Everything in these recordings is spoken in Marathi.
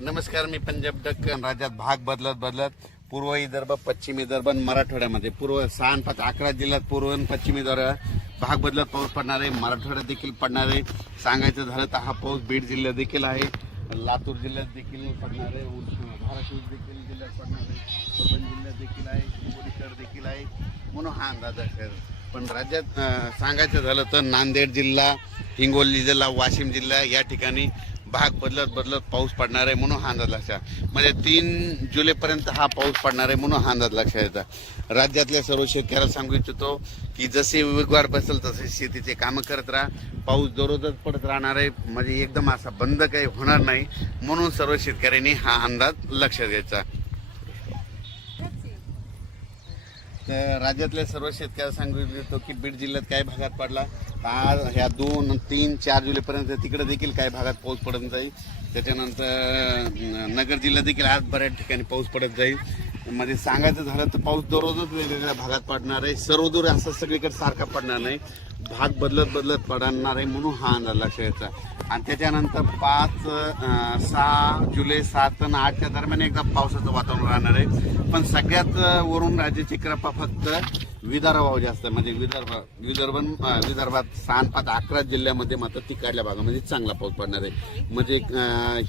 नमस्कार, मी पंजाब दक्कन. राज्यात भाग बदलत बदलत पूर्व विदर्भ, पश्चिम विदर्भ आणि मराठवाड्यामध्ये पूर्व 6 5 11 जिल्ह्यात पूर्व आणि पश्चिम विदर्भ भाग बदलत पाऊस पडणार आहे. मराठवाड्यात देखील पडणार आहे. सांगायचं झालं तर हा पाऊस बीड जिल्ह्यात देखील आहे, लातूर जिल्ह्यात देखील पडणार आहे, धाराशिव देखील जिल्ह्यात पडणार आहे, परभणी जिल्ह्यात देखील आहे, हिंगोलीकर देखील आहे, म्हणून हा अंदाज आहे. पण राज्यात सांगायचं झालं तर नांदेड जिल्हा, हिंगोली जिल्हा, वाशिम जिल्हा या ठिकाणी भाग बदलत बदलत पाऊस पडणार आहे, म्हणून हा अंदाज लक्षात. म्हणजे 3 जुलैपर्यंत हा पाऊस पडणार आहे, म्हणून हा अंदाज लक्षात येतात. राज्यातल्या सर्व शेतकऱ्याला सांगू इच्छितो की जसे वेगवार बसेल तसे शेतीचे कामं करत राहा. पाऊस दररोजच पडत राहणार आहे, म्हणजे एकदम असा बंद काही होणार नाही, म्हणून सर्व शेतकऱ्यांनी हा अंदाज लक्षात घ्यायचा. तर राज्यातल्या सर्व शेतकऱ्याला सांगू इच्छितो की बीड जिल्ह्यात काही भागात पडला, आज ह्या 2 3 4 जुलैपर्यंत तिकडे देखील काही भागात पाऊस पडत जाईल. त्याच्यानंतर नगर जिल्ह्यात देखील आज बऱ्याच ठिकाणी पाऊस पडत जाईल. म्हणजे सांगायचं झालं तर पाऊस दररोजच वेगवेगळ्या भागात पडणार आहे, सर्वदूर असं सगळीकडे सारखा पडणार नाही, भाग बदलत बदलत पडणार आहे, म्हणून हा अंदाज लक्षात घ्यायचा. आणि त्याच्यानंतर 6 जुलै 7 आणि 8च्या दरम्यान एकदा पावसाचं वातावरण राहणार आहे. पण सगळ्यात वरून राज्याची कृपा फक्त विदर्भावर जास्त, म्हणजे विदर्भात 6 5 11 जिल्ह्यामध्ये मात्र तिकडल्या भागामध्ये चांगला पाऊस पडणार आहे. म्हणजे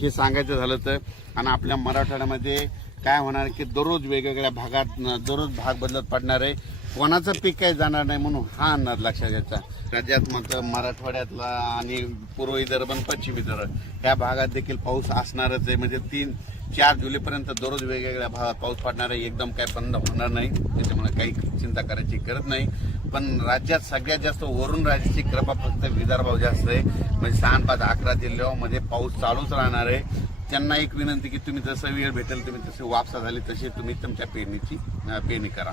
हे सांगायचं झालं तर. आणि आपल्या मराठवाड्यामध्ये काय होणार की दररोज वेगवेगळ्या भागात दररोज भाग बदलत पडणार आहे, कोणाचं पीक काही जाणार नाही, म्हणून हा अंदाज लक्षात घ्यायचा. राज्यात मग मराठवाड्यातला आणि पूर्व विदर्भ आणि पश्चिम विदर्भ ह्या भागात देखील पाऊस असणारच आहे. म्हणजे 3 4 जुलैपर्यंत दररोज वेगवेगळ्या भागात पाऊस पडणार आहे, एकदम काही बंद होणार नाही, त्याच्यामुळे काही चिंता करायची गरज नाही. पण राज्यात सगळ्यात जास्त वरून राज्याची कृपा फक्त विदर्भावर जास्त आहे. म्हणजे 6 5 11 जिल्ह्यामध्ये पाऊस चालूच राहणार आहे. त्यांना एक विनंती की तुम्ही जसं वेळ भेटेल तुम्ही तसे वापसा झाली तशी तुम्ही तुमच्या पेरणी करा.